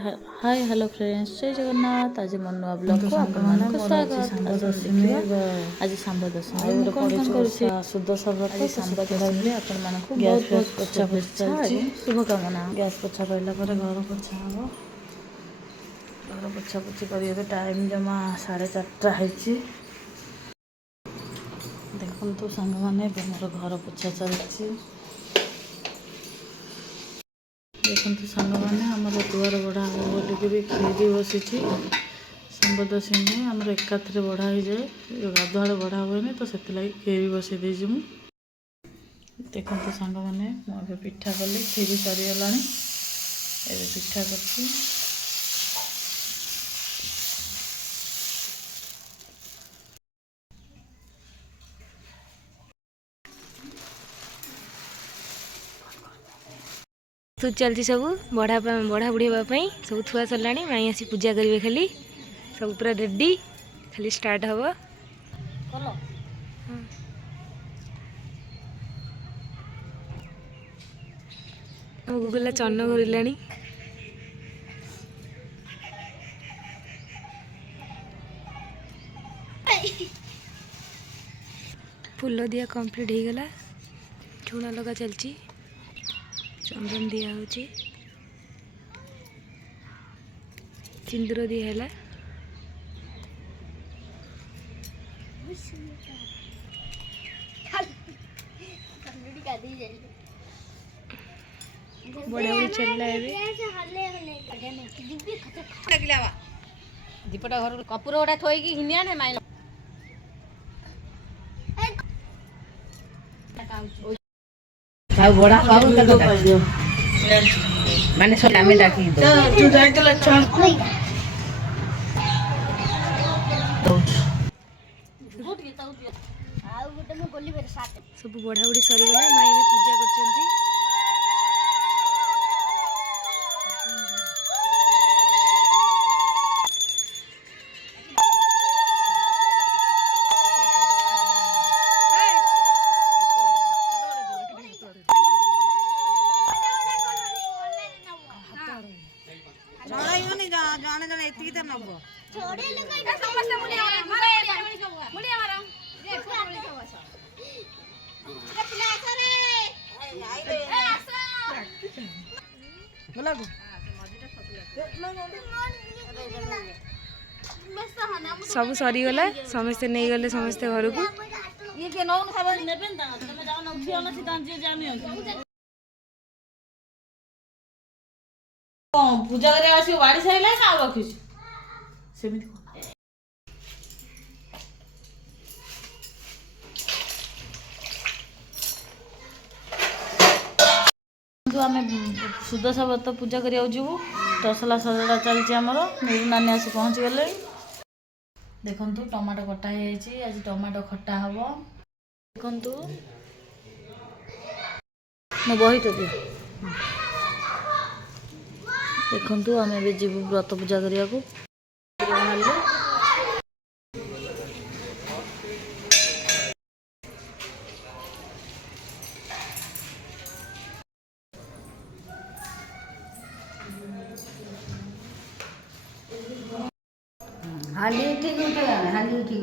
Hi hello friends जय जगन्नाथ। आज मन नुआ ब्लॉग को आपको स्वागत। आज सांब दशमी सुदशा व्रत सांब दशमी आपको बहुत बहुत पोछा पोछा शुभकामना। गैस पोछा कहला घर पोछा हम घर पोछा पोछी कर टाइम जमा 4:30 देखु सांग मैंने मोर घर पोछा चलती देखते सांग मैंने आमर दुआर बढ़ा हम बोलिक भी खीरी बसी सांब दशमी आमर एकाथरे बढ़ा हो जाए गाधुआ बढ़ा हुए तो से खीरी बसई देजी मु देखते सांग मैंने मुझे पिठा कली खीरी सरीगला ए पिठा कर तू चलती सब बढ़ा बुढ़ी हाँपाई सब थुआ सरला माई आसी पूजा करेंगे खाली सब पूरा रेडी खाली स्टार्ट हम गुगुला चन्न कर फूल दिया कंप्लीट हो गला चूना लगा चलची चंदन दिया होची सिंदूर दिया है बड़ा बड़ी चल दीपटा घर कपूर गोटा थोड़ी हिनिया ना माइल बड़ा माने सब आमे डाकी दो तू जाई तो लच्छा सब बढ़ा बुढ़ी सरीगला माई भी पूजा करछंती सब सरीगला समस्ते नहीं गले समस्ते घर को पूजा कर बाड़ी सारे ना रखी आम सुदशा व्रत पूजा करा जीवु तसला सजड़ा चलती आमर नीरू नानी आसी पहुँची गले देखु टमाटो कटा है आज टमाटो खटा हम देखु मो बही तो देखु आम ए जीवु व्रत पूजा करने को हाली ठीक उठे हाली ठीक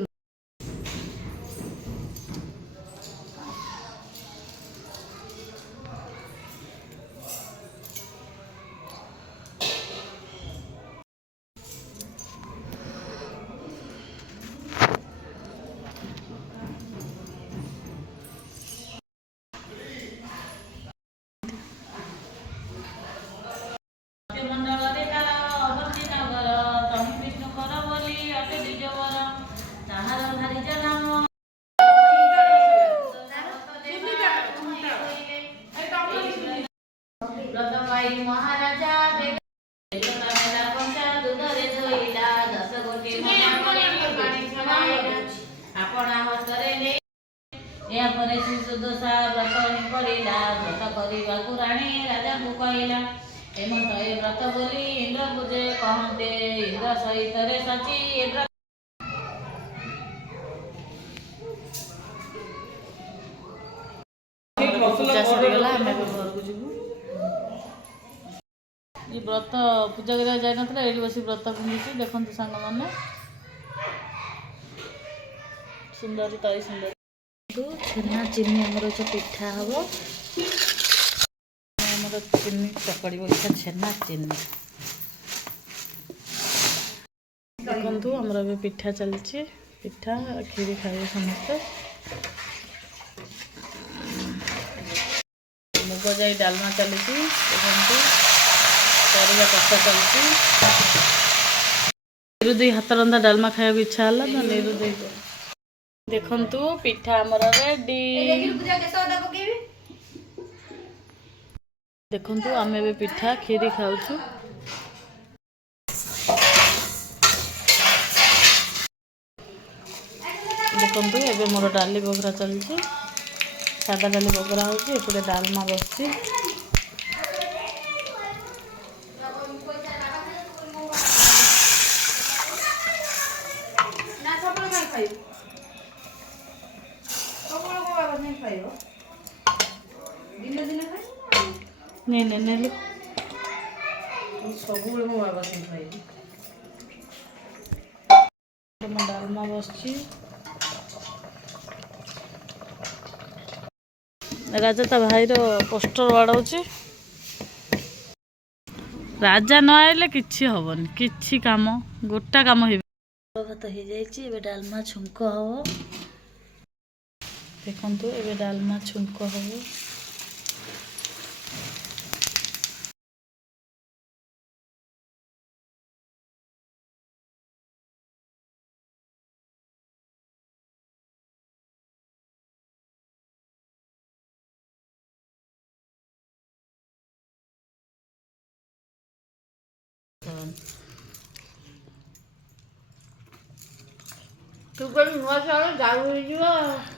महाराजा सुदशा व्रत पड़ा व्रत करने को राणी राजा को कहला हेमंत ए व्रत बोली इंद्र पूजे कहते इंद्र सहित सची व्रत पूजा सरीगला घर को जीवु ये व्रत पूजा करा जाए ना ये बस व्रत पिंधुची देखु सांग मैंने सुंदर तरी सुंदर छेना चीनी आमर पिठा हम आमर चीनी चकड़ी इच्छा छेना चीनी देखु आमर ए पिठा चलती पिठा खीरी खाइए समस्ते मुग जाई डालमा चली देखु परिया कषा चलती निरुदे हाथ रंधा डालमा खाया इच्छा है ना निरुदे देखु पिठा आमर रेडी देखु आम ए पिठा खीरी खाऊ देखु एबे मोर डाली बगरा चलती सादा डाली बगरा होपटे डालमा बसची नहीं नहीं नहीं सब डालमा बसची राजा ता भाई पोस्टर बाड़ाऊँ राजा न आइले किछि हबन किछि काम गोटा काम हो भात हो जाए डालमा छुंक हम देखु ए डालमा छुंक हम तू कल नुआ चावल दारू हो